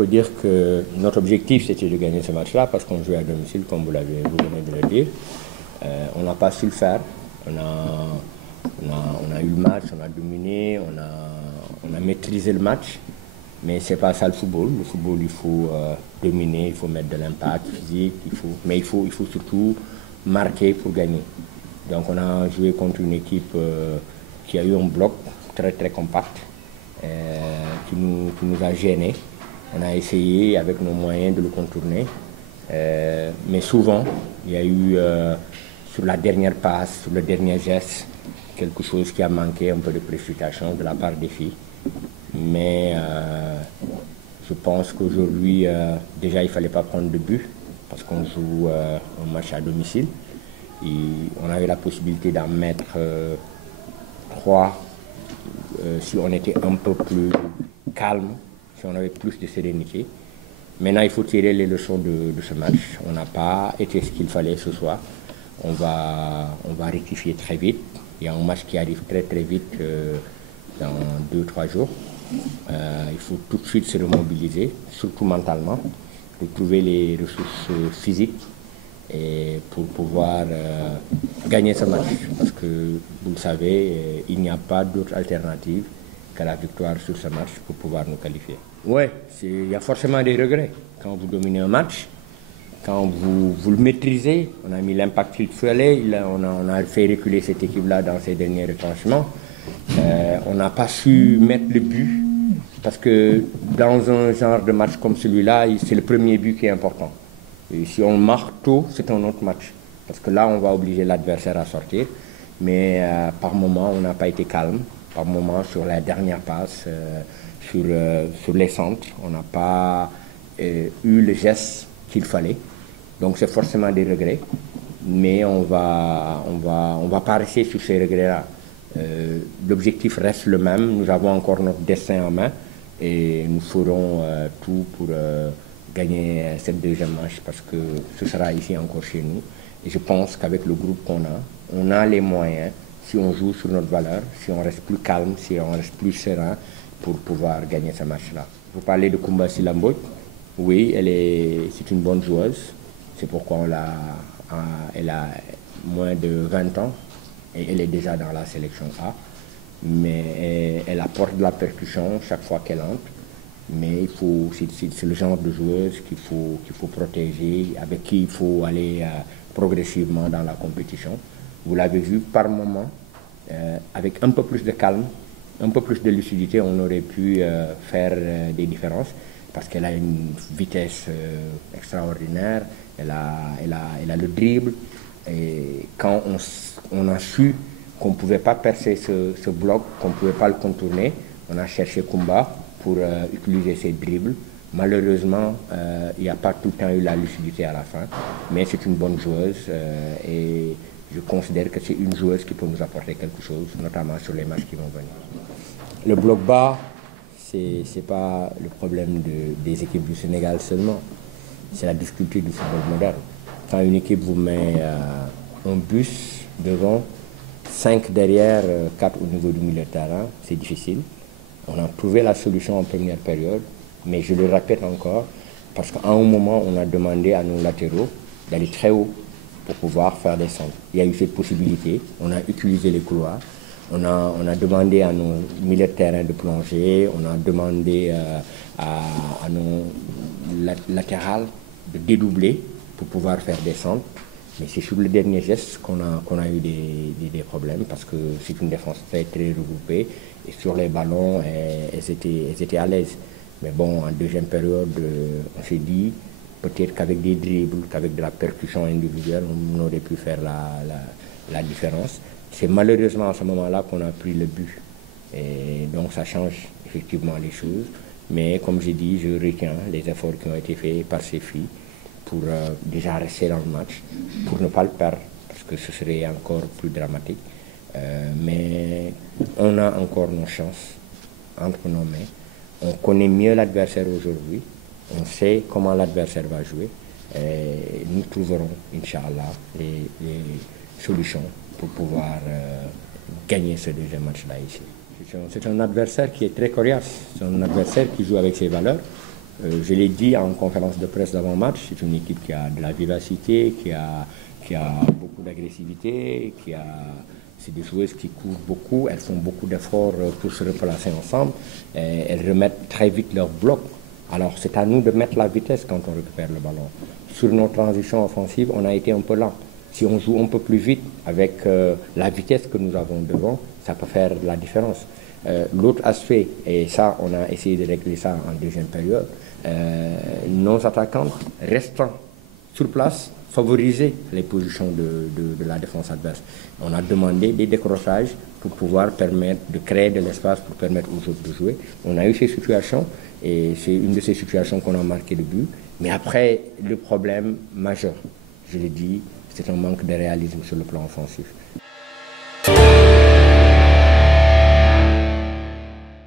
faut dire que notre objectif, c'était de gagner ce match-là, parce qu'on jouait à domicile, comme vous venez de le dire. On n'a pas su le faire. On a eu le match, on a dominé, on a maîtrisé le match. Mais ce n'est pas ça le football. Le football, il faut dominer, il faut mettre de l'impact physique, mais il faut surtout marquer pour gagner. Donc on a joué contre une équipe qui a eu un bloc très très compact, qui nous a gênés. On a essayé avec nos moyens de le contourner. Mais souvent, il y a eu sur la dernière passe, sur le dernier geste, quelque chose qui a manqué, un peu de précipitation de la part des filles. Mais je pense qu'aujourd'hui, déjà, il ne fallait pas prendre de but parce qu'on joue un match à domicile. Et on avait la possibilité d'en mettre 3 si on était un peu plus calme, si on avait plus de sérénité. Maintenant, il faut tirer les leçons de ce match. On n'a pas été ce qu'il fallait ce soir. On va rectifier très vite. Il y a un match qui arrive très très vite dans 2-3 jours. Il faut tout de suite se remobiliser, surtout mentalement, pour trouver les ressources physiques et pour pouvoir gagner ce match. Parce que, vous le savez, il n'y a pas d'autre alternative que la victoire sur ce match pour pouvoir nous qualifier. Oui, il y a forcément des regrets. Quand vous dominez un match, quand vous le maîtrisez, on a mis l'impact qu'il fallait, on a fait reculer cette équipe-là dans ses derniers retranchements. On n'a pas su mettre le but, parce que dans un genre de match comme celui-là, c'est le premier but qui est important. Et si on marque tôt, c'est un autre match. Parce que là, on va obliger l'adversaire à sortir. Mais par moment, on n'a pas été calme. Par moment, sur la dernière passe, sur les centres, on n'a pas eu le geste qu'il fallait. Donc c'est forcément des regrets. Mais on va pas rester sur ces regrets-là. L'objectif reste le même. Nous avons encore notre destin en main. Et nous ferons tout pour gagner cette deuxième manche, parce que ce sera ici encore chez nous. Et je pense qu'avec le groupe qu'on a, on a les moyens, si on joue sur notre valeur, si on reste plus calme, si on reste plus serein, pour pouvoir gagner ce match-là. Vous parlez de Koumba Sylla-Mbodj. Oui, c'est une bonne joueuse. C'est pourquoi elle a moins de 20 ans et elle est déjà dans la sélection A. Mais elle apporte de la percussion chaque fois qu'elle entre. Mais c'est le genre de joueuse qu'il faut protéger, avec qui il faut aller progressivement dans la compétition. Vous l'avez vu par moment, avec un peu plus de calme, un peu plus de lucidité, on aurait pu faire des différences, parce qu'elle a une vitesse extraordinaire, elle a le dribble. Et quand on a su qu'on ne pouvait pas percer ce bloc, qu'on ne pouvait pas le contourner, on a cherché Koumba pour utiliser ses dribbles. Malheureusement, il n'y a pas tout le temps eu la lucidité à la fin, mais c'est une bonne joueuse et je considère que c'est une joueuse qui peut nous apporter quelque chose, notamment sur les matchs qui vont venir. Le bloc bas, ce n'est pas le problème des équipes du Sénégal seulement, c'est la difficulté du football moderne. Quand une équipe vous met un bus devant, 5 derrière, 4 au niveau du milieu de terrain, c'est difficile. On a trouvé la solution en première période, mais je le répète encore, parce qu'à un moment, on a demandé à nos latéraux d'aller très haut pour pouvoir faire des centres. Il y a eu cette possibilité, on a utilisé les couloirs, on a demandé à nos milieux de terrain de plonger, on a demandé à nos latérales de dédoubler pour pouvoir faire des centres. Mais c'est sur le dernier geste qu'on a eu des problèmes, parce que c'est une défense très, très regroupée. Et sur les ballons, elles étaient à l'aise. Mais bon, en deuxième période, on s'est dit, peut-être qu'avec des dribbles, qu'avec de la percussion individuelle, on aurait pu faire la différence. C'est malheureusement à ce moment-là qu'on a pris le but. Et donc ça change effectivement les choses. Mais comme j'ai dit, je retiens les efforts qui ont été faits par ces filles pour déjà rester dans le match, pour ne pas le perdre, parce que ce serait encore plus dramatique. Mais on a encore nos chances entre nos mains. On connaît mieux l'adversaire aujourd'hui, on sait comment l'adversaire va jouer. Et nous trouverons, Inch'Allah, les solutions pour pouvoir gagner ce deuxième match-là ici. C'est un adversaire qui est très coriace, c'est un adversaire qui joue avec ses valeurs. Je l'ai dit en conférence de presse d'avant-match, c'est une équipe qui a de la vivacité, qui a beaucoup d'agressivité, c'est des joueuses qui courent beaucoup, elles font beaucoup d'efforts pour se replacer ensemble, et elles remettent très vite leur bloc. Alors c'est à nous de mettre la vitesse quand on récupère le ballon. Sur nos transitions offensives, on a été un peu lent. Si on joue un peu plus vite avec la vitesse que nous avons devant, ça peut faire la différence. L'autre aspect, et ça on a essayé de régler ça en deuxième période, nos attaquants restant sur place favoriser les positions de la défense adverse. On a demandé des décrochages pour pouvoir permettre de créer de l'espace pour permettre aux autres de jouer. On a eu ces situations et c'est une de ces situations qu'on a marqué le but. Mais après, le problème majeur, je l'ai dit, c'est un manque de réalisme sur le plan offensif.